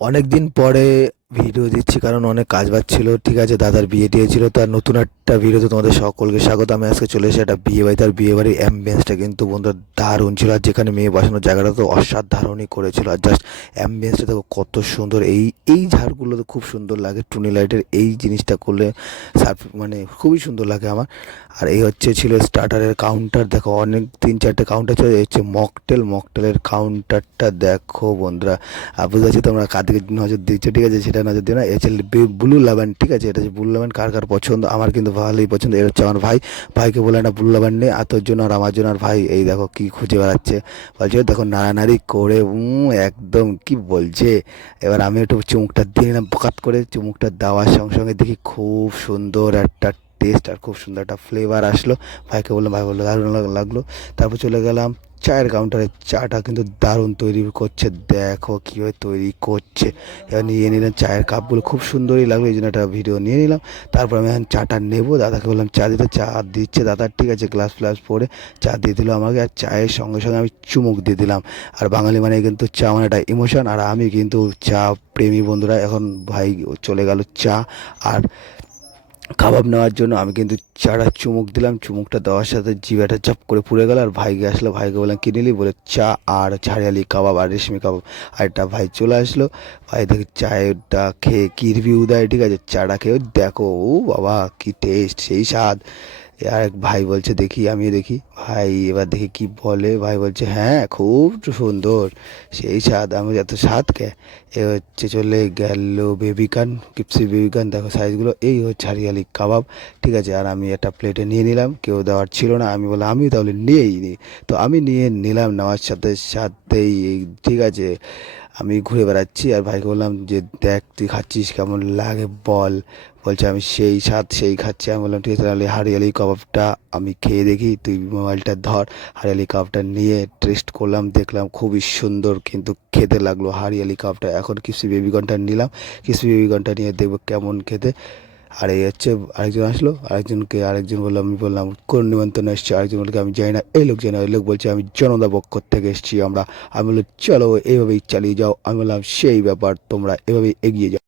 অনেকদিন পরে ভিডিও দিচ্ছি কারণ অনেক কাজ বাজ ছিল। ঠিক আছে, দাদার বিয়ে দিয়েছিল, তার নতুন একটা ভিডিওতে তোমাদের সকলকে স্বাগত। আমি আজকে চলে এসে একটা বিয়ে বাড়ি, তার বিয়ে বাড়ির অ্যাম্বিয়েন্সটা কিন্তু বন্ধুরা দারুণ ছিল। আর যেখানে মেয়ে বসানোর জায়গাটা তো অসাধারণই করেছিল। আর জাস্ট অ্যাম্বিয়েন্সটা দেখো কত সুন্দর। এই এই ঝাড়গুলো তো খুব সুন্দর লাগে, টুনি লাইটের এই জিনিসটা করলে সার্ভ মানে খুবই সুন্দর লাগে আমার। আর এই ছিল স্টার্টারের কাউন্টার। দেখো অনেক 3-4টে কাউন্টার ছিল। এই হচ্ছে মকটেলের কাউন্টারটা দেখো বন্ধুরা। বুঝতে পারছি তোমরা কাদিকে নজর দিচ্ছ, ঠিক আছে, সেটা নজর দিও না। হচ্ছে ব্লু লাবান, ঠিক আছে, এটা হচ্ছে ব্লু লাবান। কার কার পছন্দ? আমার কিন্তু ভালোই পছন্দ। এটা হচ্ছে আমার ভাই। ভাইকে বলে না ব্লু লাবান নেই, আর তোর জন্য আর আমার জন্য। আর ভাই এই দেখো কি খুঁজে বেড়াচ্ছে, বলছে দেখো নাড়ানাড়ি করে একদম কি বলছে। এবার আমি একটু চুমুকটা দিয়ে নিলাম, বকাত করে চুমুকটা দেওয়ার সঙ্গে সঙ্গে দেখি খুব সুন্দর একটা টেস্ট আর খুব সুন্দর একটা ফ্লেভার আসলো। ভাইকে বললাম, ভাই বললো দারুণ লাগলো। তারপর চলে গেলাম চায়ের কাউন্টারে। চাটা কিন্তু দারুণ তৈরি করছে, দেখো কীভাবে তৈরি করছে। এবার নিয়ে নিলাম চায়ের কাপগুলো, খুব সুন্দরই লাগলো, এই জন্য একটা ভিডিও নিয়ে নিলাম। তারপর আমি এখন চাটা নেবো, দাদাকে বললাম চা দিতে। চা দিচ্ছে দাদা, ঠিক আছে, গ্লাস ফ্লাস পরে চা দিয়ে দিল আমাকে। আর চায়ের সঙ্গে সঙ্গে আমি চুমুক দিয়ে দিলাম। আর বাঙালি মানে কিন্তু চা মানে একটা ইমোশন, আর আমি কিন্তু চা প্রেমী বন্ধুরা। এখন ভাই চলে গেল চা আর কাবাব নেওয়ার জন্য। আমি কিন্তু চাটা চুমুক দিলাম, চুমুকটা দেওয়ার সাথে জিভেটা চাপ করে পুড়ে গেল। আর ভাইকে আসলো, ভাইকে বললাম কী নিলি? বলে চা আর ঝাড়িয়ালি কাবাব আর রেশমি কাবাব। আর একটা ভাই চলে আসলো, ভাই দেখি চায়টা খেয়ে কী রিভিউ দেয়, ঠিক আছে, চাটা খেয়ে দেখো ও বাবা কী টেস্ট, সেই স্বাদ। আর এক ভাই বলছে দেখি, আমিও দেখি, ভাই এবার দেখি কি বলে। ভাই বলছে হ্যাঁ খুব সুন্দর, সেই স্বাদ। আমি এত স্বাদ কে। এ চলে গেল বেবিকান, কিপসি বেবিকান, দেখো সাইজগুলো। এই হচ্ছে হরিয়ালি কাবাব, ঠিক আছে। আর আমি একটা প্লেটে নিয়ে নিলাম, কেউ দেওয়ার ছিল না। আমি বললাম আমি তাহলে নিয়েই নিই। তো আমি নিয়ে নিলাম, নেওয়ার সাথে সাথেই ঠিক আছে আমি ঘুরে বেড়াচ্ছি। আর ভাইকে বললাম যে দেখ তুই খাচ্ছিস কেমন লাগে বল। বলছে আমি সেই স্বাদ সেই খাচ্ছি। আমি বললাম ঠিক আছে তাহলে হারিয়ালি কাবাবটা আমি খেয়ে দেখি, তুই মোবাইলটা ধর। হারিয়ালি কাবাবটা নিয়ে টেস্ট করলাম, দেখলাম খুবই সুন্দর কিন্তু খেতে লাগলো হারিয়ালি কাবাবটা। এখন ক্রিসপি বেবিকর্নটা নিলাম, ক্রিসপি বেবিকর্নটা নিয়ে দেখবো কেমন খেতে। আর এই আরেকজন আসলো, আরেকজন বললাম, আমি বললাম কোন নিমন্ত্রণে এসছে? আরেকজন বললো আমি যাই না, এই লোক জানে। ওই লোক বলছে আমি জনতা পক্ষ থেকে এসেছি আমরা। আমি বললাম চলো এইভাবেই চালিয়ে যাও। আমি বললাম সেই ব্যাপার, তোমরা এভাবেই এগিয়ে যাও।